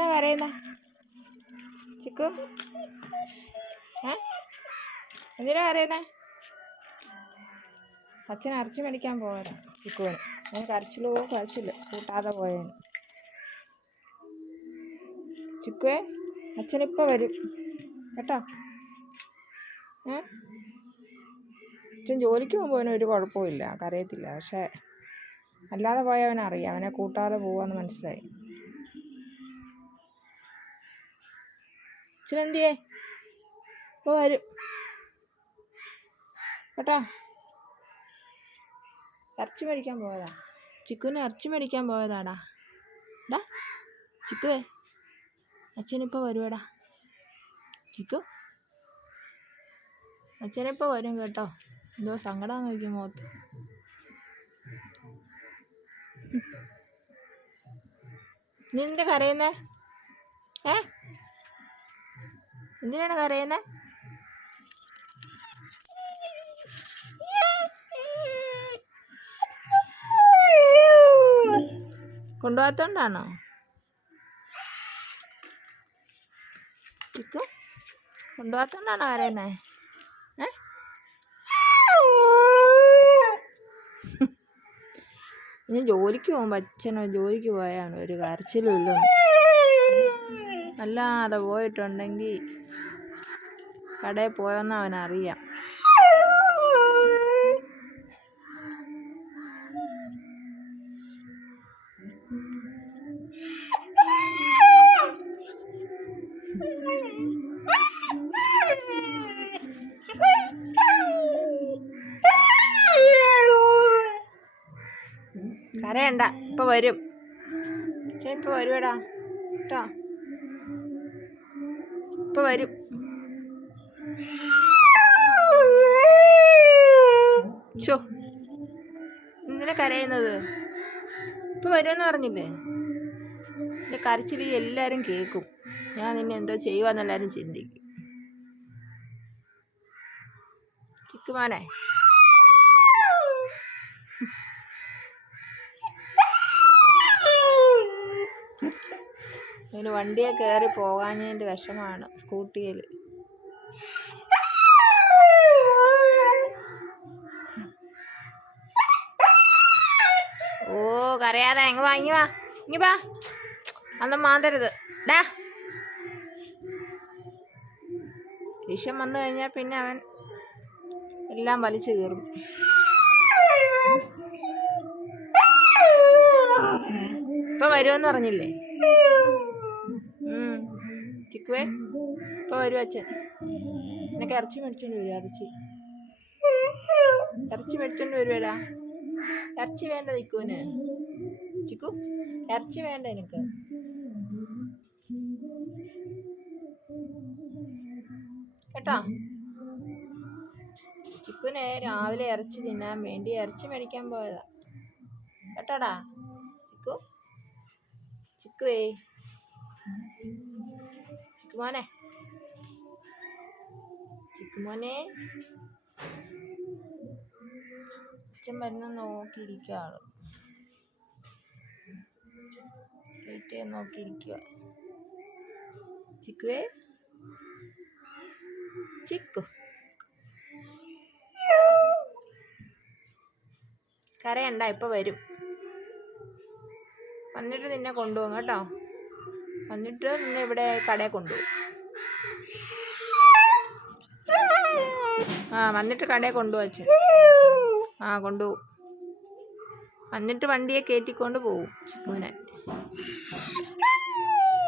എന്തിനാ കരയുന്ന ചിക്കു? എന്തിനാ പറയുന്ന? അച്ഛൻ അരച്ചു മേടിക്കാൻ പോകാനാ ചിക്കുവിന്. ഞാൻ കരച്ചിലോ കരച്ചില്ല കൂട്ടാതെ പോയേന്. ചിക്കുവേ അച്ഛനിപ്പോൾ വരും. കേട്ടോ? അച്ഛൻ ജോലിക്ക് പോകുമ്പോൾ അവന് ഒരു കുഴപ്പമില്ല കരയത്തില്ല. പക്ഷേ അല്ലാതെ പോയാൽ അവനറിയാം അവനെ കൂട്ടാതെ പോവാന്ന് മനസ്സിലായി. അച്ഛൻ എന്തിയേ ഇപ്പോൾ വരും. കേട്ടോ? ഇറച്ചി മേടിക്കാൻ പോയതാ. ചിക്കുവിന് ഇറച്ചി മേടിക്കാൻ പോയതാടാ. ഡാ ചിക്കുവേ. അച്ഛനിപ്പോൾ വരുവടാ. ചിക്കു. അച്ഛനിപ്പോൾ വരും കേട്ടോ. എന്തോ സങ്കടം നോക്കിയ മുഖത്ത്. നിന്റെ കരയുന്നേ? ഏ? എന്തിനാണ് കരയുന്നത് കൊണ്ടുപോകാത്തോണ്ടാണോ? കൊണ്ടുപോകാത്തോണ്ടാണോ കരയുന്നേ? ഇനി ജോലിക്ക് പോകുമ്പോൾ അച്ഛനോ ജോലിക്ക് പോയാണ്? ഒരു കരച്ചിലും ഇല്ല അല്ലാതെ പോയിട്ടുണ്ടെങ്കിൽ കടയിൽ പോയെന്ന് അവനറിയാം. കരയണ്ട ഇപ്പൊ വരും. ഇപ്പൊ വരുവടാ. കേട്ടോ ഇപ്പൊ വരും. ഷോ ഇങ്ങനെ കരയുന്നത്. ഇപ്പൊ വരുമെന്ന് പറഞ്ഞില്ലേ? എന്റെ കരച്ചിൽ എല്ലാവരും കേൾക്കും. ഞാൻ നിന്നെ എന്തോ ചെയ്യുവാന്ന് എല്ലാവരും ചിന്തിക്കും ചിക്കുമാനെ ഇവന് വണ്ടിയെ കയറി പോകാഞ്ഞതിന്റെ വിഷമാണ് സ്കൂട്ടിയിൽ ഓ കരയാതെ അങ്ങ് വാങ്ങി വാ ഇനി വാ. അന്നും മാന്തരുത്. ഡാ. വിഷം വന്നു കഴിഞ്ഞാൽ പിന്നെ അവൻ എല്ലാം വലിച്ചു കീറും. ഇപ്പൊ വരുമെന്ന് പറഞ്ഞില്ലേ. ചിക്കുവേ ഇപ്പൊ വരും അച്ഛൻ. നിനക്ക് ഇറച്ചി മേടിച്ചോണ്ട് വരും ഇറച്ചി. ഇറച്ചി മേടിച്ചോണ്ട് വരുവേടാ. ഇറച്ചി വേണ്ട ചിക്കുവിന് ചിക്കു ഇറച്ചി വേണ്ട എനിക്ക് കേട്ടോ? ചിക്കുനെ രാവിലെ ഇറച്ചി തിന്നാൻ വേണ്ടി ഇറച്ചി മേടിക്കാൻ പോയതാ. കേട്ടോടാ? ചിക്കു ചിക്കുവേ. ചിക്കുമോനെ? ചിക്കുമോനെ? അച്ഛൻ വരുന്ന നോക്കിയിരിക്കുക ആൾ വെയിറ്റ് ചെയ്യാൻ നോക്കിയിരിക്കുക ചിക്കുവേ. ചിക്കു. കരയണ്ട ഇപ്പൊ വരും. വന്നിട്ട് നിന്നെ കൊണ്ടുപോകും കേട്ടോ. വന്നിട്ട് നിന്നെ ഇവിടെ കടയിൽ കൊണ്ടുപോകും. ആ വന്നിട്ട് കടയിൽ കൊണ്ടുപോകും അച്ഛൻ. ആ കൊണ്ടുപോകും വന്നിട്ട് വണ്ടിയെ കയറ്റിക്കൊണ്ട് പോവും ചിക്കുവിനെ.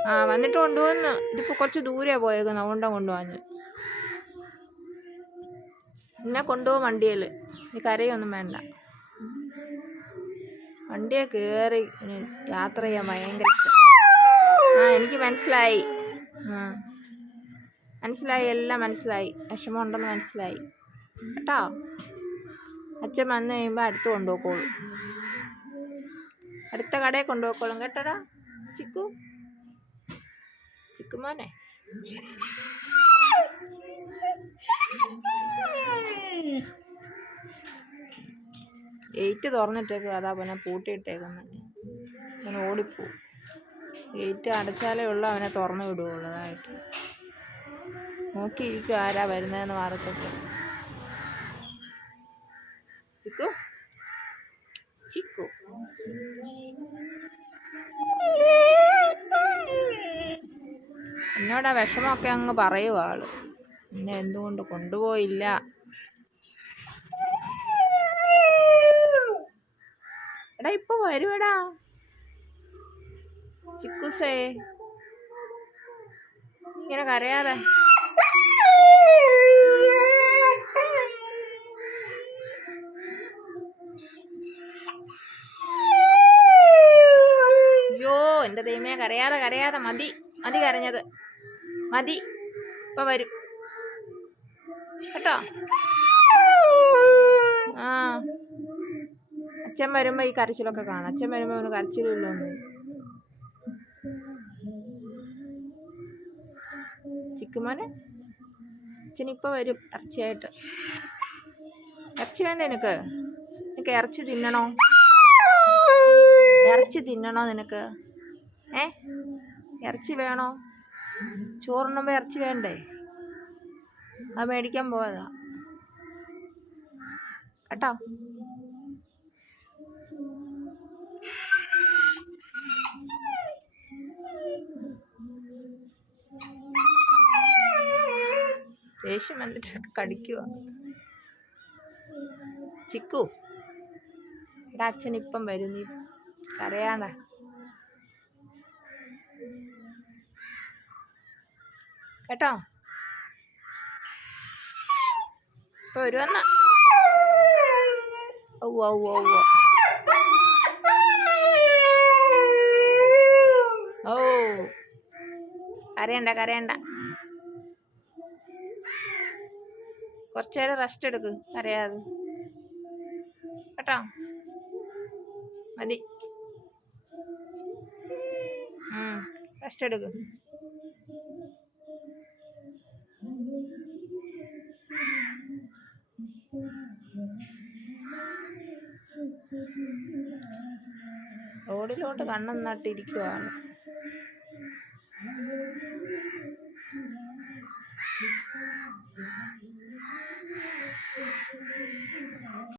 ആ വന്നിട്ട് കൊണ്ടുപോകുന്നു ഇതിപ്പോൾ കുറച്ച് ദൂരെ പോയേക്കുന്നു അതുകൊണ്ട കൊണ്ടുപോകാഞ്ഞ് എന്നെ കൊണ്ടുപോകും വണ്ടിയിൽ നീ കരയൊന്നും വേണ്ട. വണ്ടിയെ കയറി ഇനി യാത്ര ചെയ്യാൻ ഭയങ്കര ആ എനിക്ക് മനസ്സിലായി. ആ. മനസ്സിലായി എല്ലാം മനസ്സിലായി. വിഷമം ഉണ്ടെന്ന് മനസ്സിലായി. കേട്ടോ? അച്ഛൻ വന്നു കഴിയുമ്പോൾ അടുത്ത് കൊണ്ടുപോയിക്കോളും. അടുത്ത കടയിൽ കൊണ്ടുപോയിക്കോളും കേട്ടടാ. ചിക്കു. ചിക്കുമോനെ ഗേറ്റ് തുറന്നിട്ടേക്കും അതാ പിന്നെ പൂട്ടിയിട്ടേക്കുന്നത് ഞാൻ ഓടിപ്പോവും ഗേറ്റ് അടച്ചാലേ ഉള്ളൂ അവനെ തുറന്നു വിടുകയുള്ളതായിട്ട് നോക്കിയിരിക്കും ആരാ വരുന്നതെന്ന് വാർത്തക്ക് ചിക്കു ചിക്കു എന്നോട് ആ വിഷമമൊക്കെ അങ്ങ് പറയുക ആൾ. എന്നെ എന്തുകൊണ്ട് കൊണ്ടുപോയില്ല? എടാ ഇപ്പൊ വരുവടാ. ചിക്കുസേ. ഇങ്ങനെ കരയാതെ. എന്റെ ദൈവമേ കരയാതെ കരയാതെ മതി മതി കരഞ്ഞത്. മതി ഇപ്പൊ വരും. കേട്ടോ? ആ. അച്ഛൻ വരുമ്പോൾ ഈ കരച്ചിലൊക്കെ കാണാം. അച്ഛൻ വരുമ്പോൾ അവന് കരച്ചിലില്ല ഒന്നും. ചിക്കുമോനെ അച്ഛനിപ്പോൾ വരും ഇറച്ചിയായിട്ട്. ഇറച്ചി വേണ്ട നിനക്ക്? നിനക്ക് ഇറച്ചി തിന്നണോ? ഇറച്ചി തിന്നണോ നിനക്ക്? ഏ? ഇറച്ചി വേണോ? ചോറുണ്ണുമ്പോൾ ഇറച്ചി വേണ്ടേ? അത് മേടിക്കാൻ പോയതാ. കേട്ടോ? ദേഷ്യം വന്നിട്ട് കടിക്കുക ചിക്കു. എടാ അച്ഛൻ ഇപ്പം വരും. നീ കരയാണ്ട. കേട്ടോ? ഇപ്പൊ വരുവന്ന. ഔവ ഔവ ഔവ ഓ കരയണ്ട കരയണ്ട. കുറച്ചു നേരം റെസ്റ്റ് എടുക്ക് കരയാതെ. കേട്ടോ? മതി. റെസ്റ്റ് എടുക്ക്. റോഡിലോട്ട് കണ്ണും നട്ടിരിക്കുവാണ്